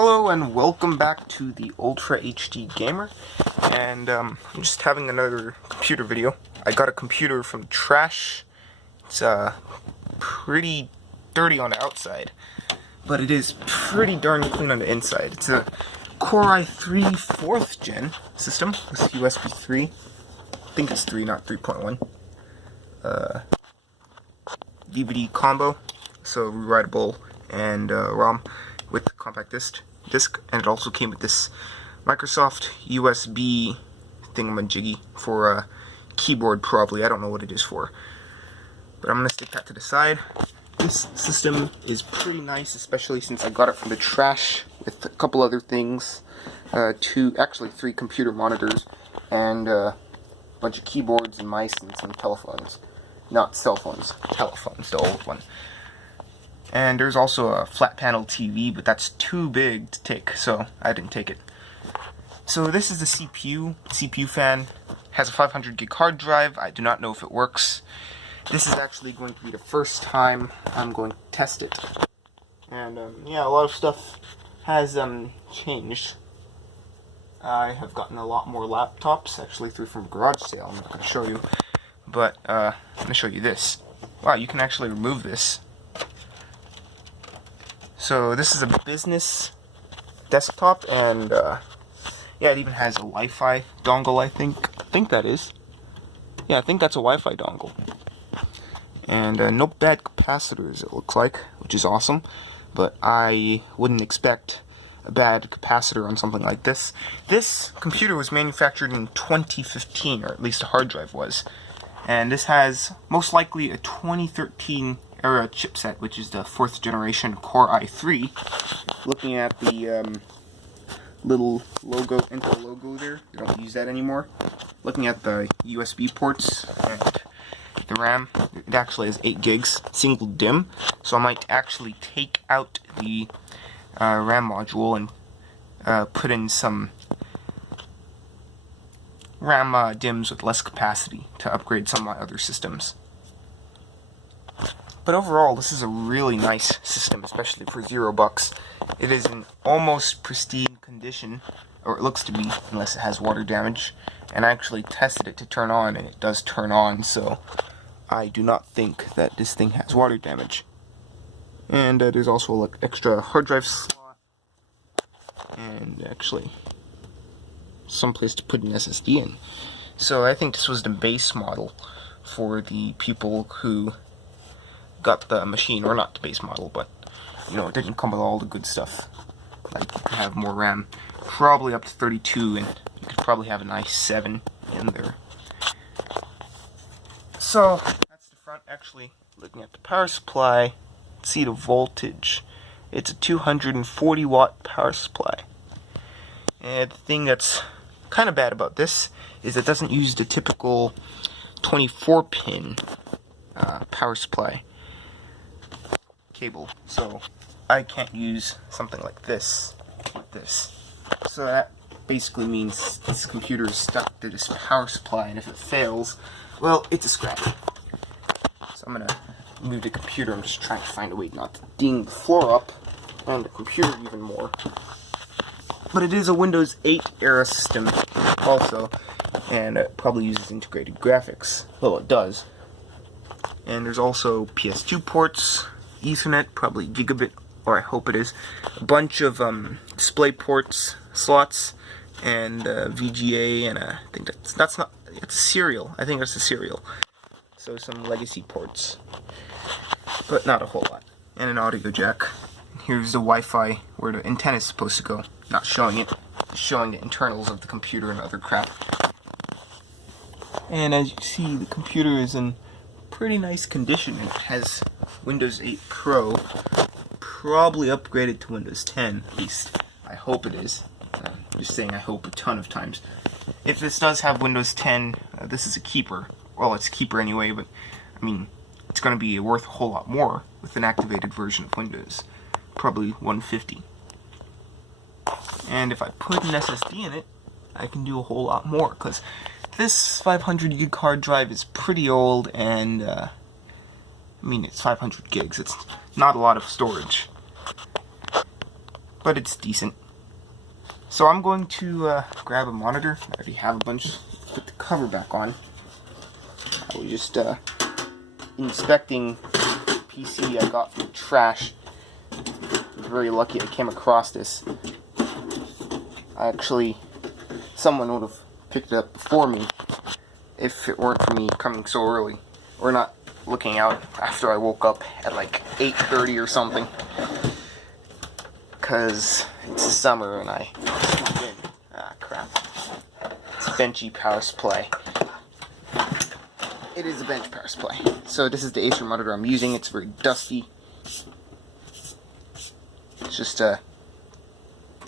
Hello and welcome back to the Ultra HD Gamer, and I'm just having another computer video. I got a computer from Trash. It's pretty dirty on the outside, but it is pretty darn clean on the inside. It's a Core i3 4th gen system with USB 3. I think it's 3, not 3.1. DVD combo, so rewritable and ROM with compact disc, and it also came with this Microsoft USB thingamajiggy for a keyboard, probably. I don't know what it is for, but I'm gonna stick that to the side. This system is pretty nice, especially since I got it from the Trash with a couple other things, actually three computer monitors and a bunch of keyboards and mice and some telephones. Not cell phones, telephones, the old one. And there's also a flat panel TV, but that's too big to take, so I didn't take it. So this is the CPU fan. Has a 500 gig hard drive. I do not know if it works. This is actually going to be the first time I'm going to test it. And yeah, a lot of stuff has changed. I have gotten a lot more laptops, actually through from a garage sale. I'm not going to show you, but I'm going to show you this. Wow, you can actually remove this. So this is a business desktop, and yeah, it even has a Wi-Fi dongle, I think that is. Yeah, I think that's a Wi-Fi dongle. And no bad capacitors, it looks like, which is awesome. But I wouldn't expect a bad capacitor on something like this. This computer was manufactured in 2015, or at least the hard drive was. And this has most likely a 2013 era chipset, which is the 4th generation Core i3. Looking at the little logo, Intel logo there, they don't use that anymore. Looking at the USB ports and the RAM, it actually has 8 gigs, single DIMM, so I might actually take out the RAM module and put in some RAM DIMMs with less capacity to upgrade some of my other systems. But overall, this is a really nice system, especially for $0. It is in almost pristine condition, or it looks to be, unless it has water damage. And I actually tested it to turn on, and it does turn on, so I do not think that this thing has water damage. And there's also an extra hard drive slot, and actually some place to put an SSD in. So I think this was the base model for the people who got the machine, or not the base model, but you know, it didn't come with all the good stuff. Like, you could have more RAM, probably up to 32, and you could probably have an i7 in there. So that's the front. Actually, looking at the power supply, see the voltage. It's a 240 watt power supply. And the thing that's kind of bad about this is it doesn't use the typical 24 pin power supply cable, so I can't use something like this with this. So that basically means this computer is stuck to this power supply, and if it fails, well, it's a scratch. So I'm gonna move the computer. I'm just trying to find a way not to ding the floor up and the computer even more. But it is a Windows 8 era system also, and it probably uses integrated graphics. Well, it does. And there's also PS2 ports, Ethernet, probably gigabit, or I hope it is, a bunch of display ports, slots, and VGA, and I think that's not, it's a serial. I think that's a serial. So some legacy ports, but not a whole lot. And an audio jack. Here's the Wi-Fi where the antenna is supposed to go. Not showing it, showing the internals of the computer and other crap. And as you see, the computer is in pretty nice condition. It has Windows 8 Pro, probably upgraded to Windows 10, at least I hope it is. I'm just saying I hope a ton of times. If this does have Windows 10, this is a keeper. Well, it's a keeper anyway, but I mean, it's going to be worth a whole lot more with an activated version of Windows. Probably 150. And if I put an SSD in it, I can do a whole lot more, because this 500 gig hard drive is pretty old, and I mean, it's 500 gigs. It's not a lot of storage. but it's decent. So I'm going to grab a monitor. I already have a bunch. Put the cover back on. I was just inspecting the PC I got from trash. I was very lucky I came across this. Someone would have picked it up before me if it weren't for me coming so early, or not looking out after I woke up at like 8:30 or something, because it's summer and I sleep in. Ah, crap. It's benchy power supply. It is a bench power supply. So this is the Acer monitor I'm using. It's very dusty. It's just a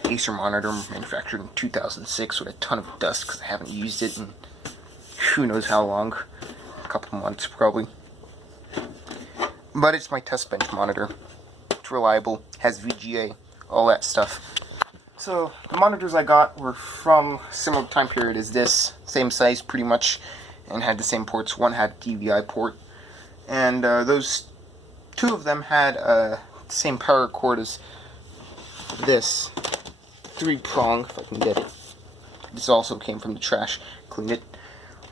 Acer monitor manufactured in 2006 with a ton of dust because I haven't used it in who knows how long. A couple months probably. But it's my test bench monitor. It's reliable, has VGA, all that stuff. So the monitors I got were from a similar time period as this, same size pretty much, and had the same ports. One had a DVI port, and those two of them had the same power cord as this 3-prong, if I can get it. This also came from the trash. Clean it,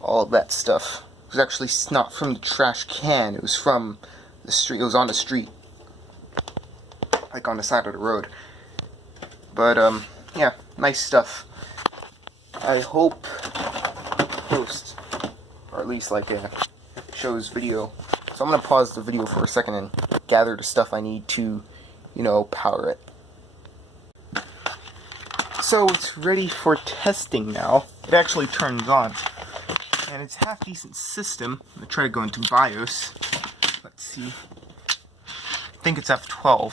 all of that stuff. It was actually not from the trash can. It was from the street. It was on the street, like on the side of the road. But yeah, nice stuff. I hope post, or at least like shows video. So I'm gonna pause the video for a second and gather the stuff I need to, power it. So it's ready for testing now. It actually turns on. And it's a half decent system. I'm gonna try to go into BIOS. Let's see. I think it's F12.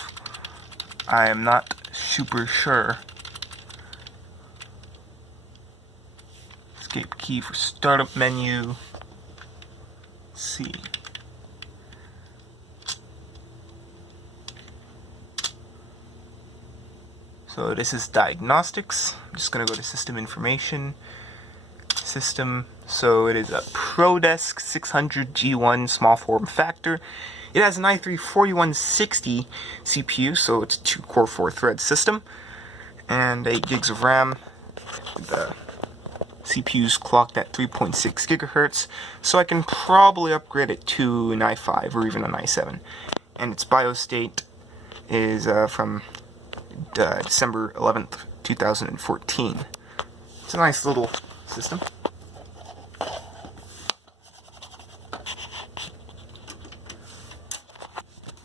I am not super sure. Escape key for startup menu. Let's see. So this is diagnostics. I'm just going to go to system information. System. So it is a ProDesk 600G1 small form factor. It has an i3-4160 CPU, so it's a 2-core 4-thread system. And 8 gigs of RAM. The CPU's clocked at 3.6 gigahertz. So I can probably upgrade it to an i5 or even an i7. And its BIOS date is from December 11th, 2014. It's a nice little system.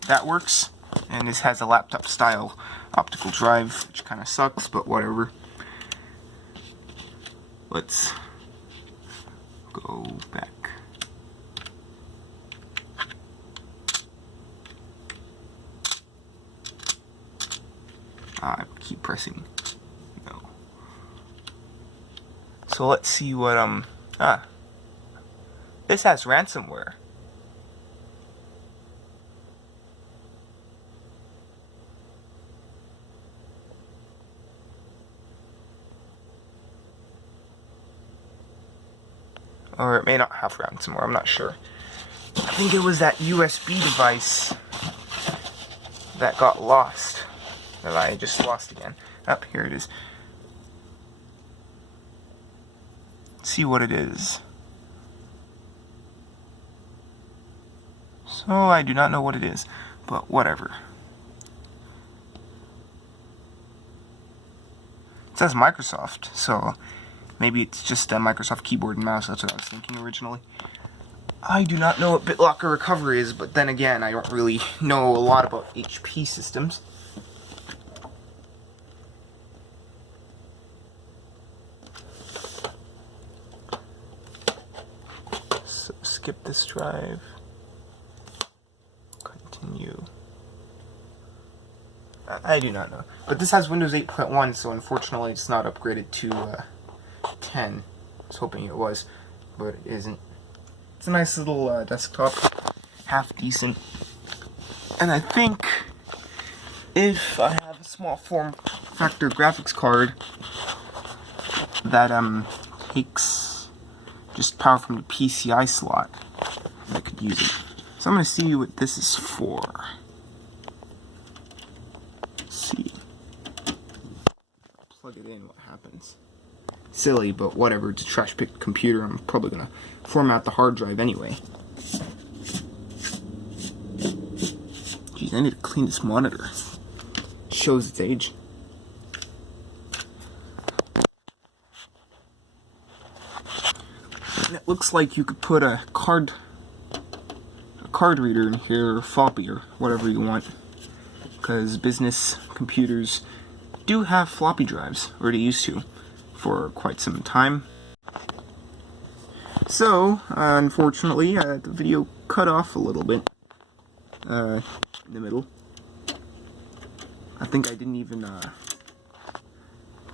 That works, and this has a laptop style optical drive, which kind of sucks, but whatever. Let's go back. I keep pressing no. So let's see what this has ransomware. Or it may not have ransomware, I'm not sure. I think it was that USB device that got lost. That I just lost again. Up here it is. Let's see what it is. So I do not know what it is, but whatever. It says Microsoft, so maybe it's just a Microsoft keyboard and mouse. That's what I was thinking originally. I do not know what BitLocker recovery is, but then again, I don't really know a lot about HP systems. So skip this drive. Continue. I do not know. But this has Windows 8.1, so unfortunately it's not upgraded to 10. I was hoping it was, but it isn't. It's a nice little desktop, half decent. And I think if I have a small form factor graphics card that takes just power from the PCI slot, I could use it. So I'm going to see what this is for. Let's see. plug it in, what happens? Silly, but whatever, it's a trash-picked computer. I'm probably gonna format the hard drive anyway. Jeez, I need to clean this monitor. It shows its age. And it looks like you could put a card reader in here, or floppy, or whatever you want. Because business computers do have floppy drives, or they used to, for quite some time. So, unfortunately, the video cut off a little bit in the middle. I think I didn't even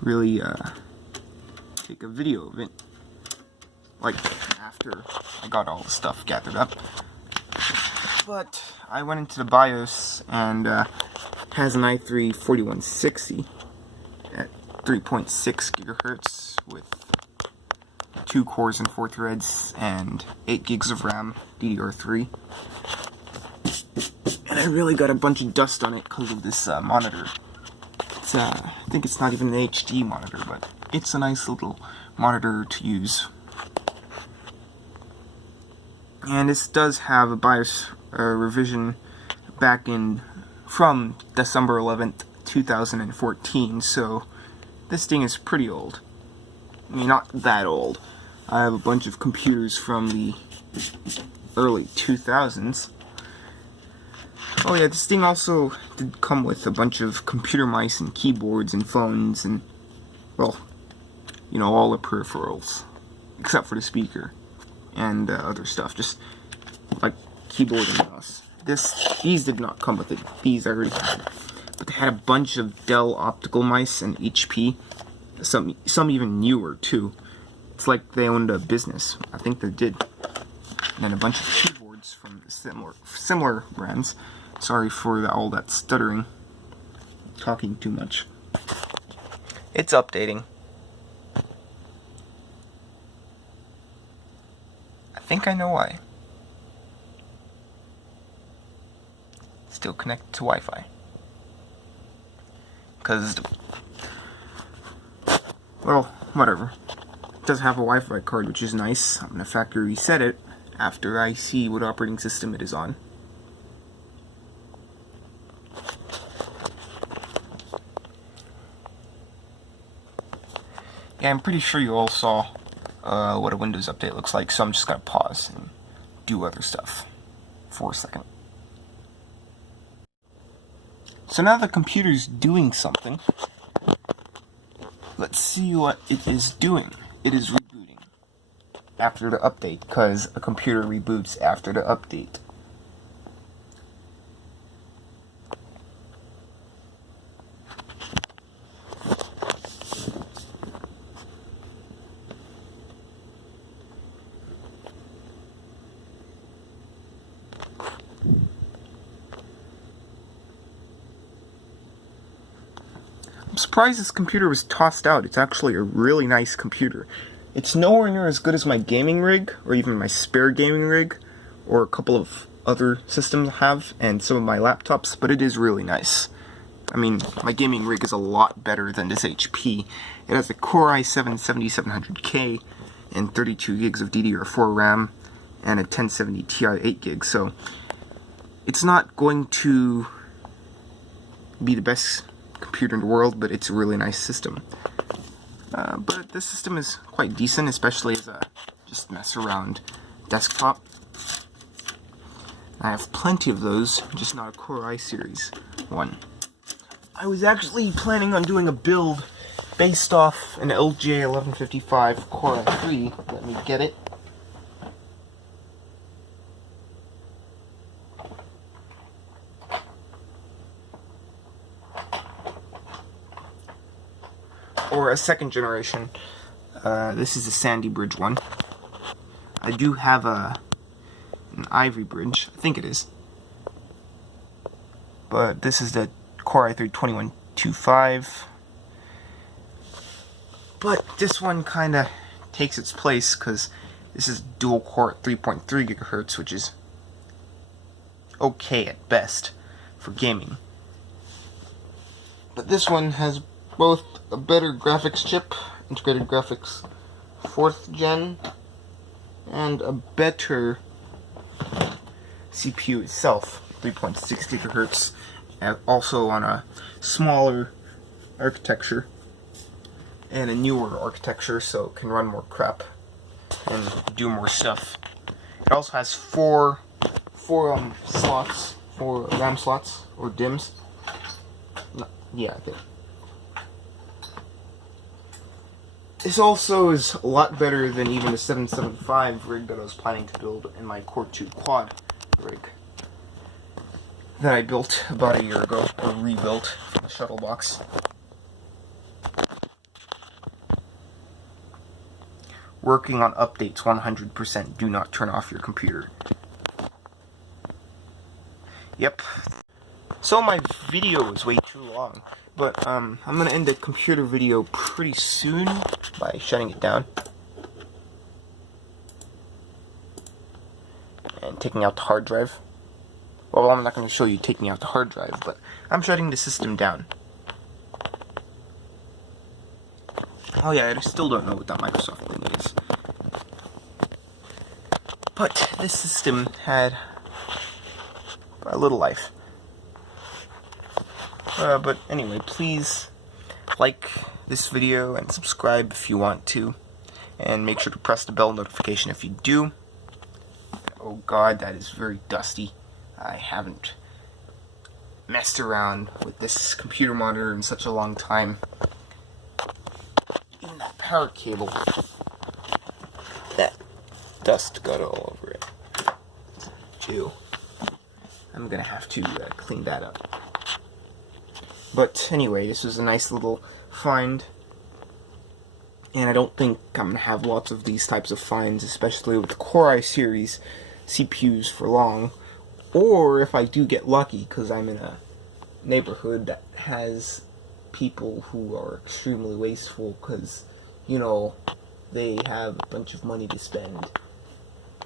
really take a video of it, like after I got all the stuff gathered up. But I went into the BIOS and has an i3 4160 at 3.6 gigahertz with 2 cores and 4 threads and 8 gigs of RAM, DDR3. And I really got a bunch of dust on it because of this monitor. It's, I think it's not even an HD monitor, but it's a nice little monitor to use. And this does have a BIOS revision back in from December 11th, 2014, so this thing is pretty old. I mean, not that old. I have a bunch of computers from the early 2000s. Oh yeah, this thing also did come with a bunch of computer mice and keyboards and phones and, well, you know, all the peripherals, except for the speaker and other stuff, just like keyboard and mouse. These did not come with it. These I already had. But they had a bunch of Dell optical mice and HP. Some even newer too. It's like they owned a business. I think they did. And then a bunch of keyboards from similar brands. Sorry for all that stuttering. Talking too much. It's updating. I think I know why. Still connected to Wi-Fi. Because, well, whatever. It does have a Wi-Fi card, which is nice. I'm going to factory reset it after I see what operating system it is on. Yeah, I'm pretty sure you all saw what a Windows update looks like, so I'm just going to pause and do other stuff for a second. So now the computer's doing something. Let's see what it is doing. It is rebooting after the update, because a computer reboots after the update. I'm surprised this computer was tossed out. It's actually a really nice computer. It's nowhere near as good as my gaming rig, or even my spare gaming rig, or a couple of other systems I have, and some of my laptops, but it is really nice. I mean, my gaming rig is a lot better than this HP. It has a Core i7-7700K and 32 gigs of DDR4 RAM and a 1070 Ti 8 gigs, so it's not going to be the best computer in the world, but it's a really nice system. But this system is quite decent, especially as a just mess around desktop. I have plenty of those, just not a Core i series one. I was actually planning on doing a build based off an LJ 1155 Core i3. Let me get it. Or a second generation. This is a Sandy Bridge one. I do have an Ivory Bridge, I think it is. But this is the Core i3-2125. But this one kinda takes its place because this is dual core at 3.3 gigahertz, which is okay at best for gaming. But this one has both a better graphics chip, integrated graphics 4th gen, and a better CPU itself, 3.6 gigahertz, and also on a smaller architecture and a newer architecture, so it can run more crap and do more stuff. It also has four slots, 4 RAM slots or DIMMs. No, yeah, I think. This also is a lot better than even the 775 rig that I was planning to build in my Core 2 quad rig that I built about a year ago, or rebuilt from the shuttle box. Working on updates 100%. Do not turn off your computer. Yep. So my video is way too long, but I'm gonna end the computer video pretty soon by shutting it down and taking out the hard drive. Well, I'm not going to show you taking out the hard drive, but I'm shutting the system down. Oh yeah, I still don't know what that Microsoft thing is. But this system had a little life. But anyway, please like this video and subscribe if you want to. And make sure to press the bell notification if you do. Oh god, that is very dusty. I haven't messed around with this computer monitor in such a long time. Even that power cable, that dust got all over it. Ew. I'm gonna have to clean that up. But anyway, this was a nice little find. And I don't think I'm gonna have lots of these types of finds, especially with the Core i series CPUs for long. Or if I do get lucky, because I'm in a neighborhood that has people who are extremely wasteful because, you know, they have a bunch of money to spend.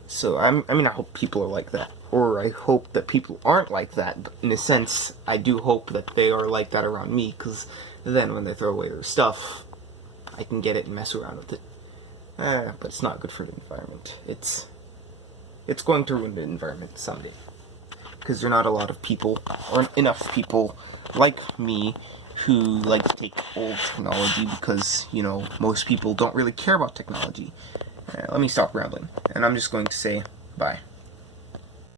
So, I hope people are like that. Or I hope that people aren't like that. But in a sense, I do hope that they are like that around me, because then when they throw away their stuff, I can get it and mess around with it. But it's not good for the environment. It's going to ruin the environment someday. Because there are not a lot of people, or enough people like me, who like to take old technology because, you know, most people don't really care about technology. Let me stop rambling, and I'm just going to say bye.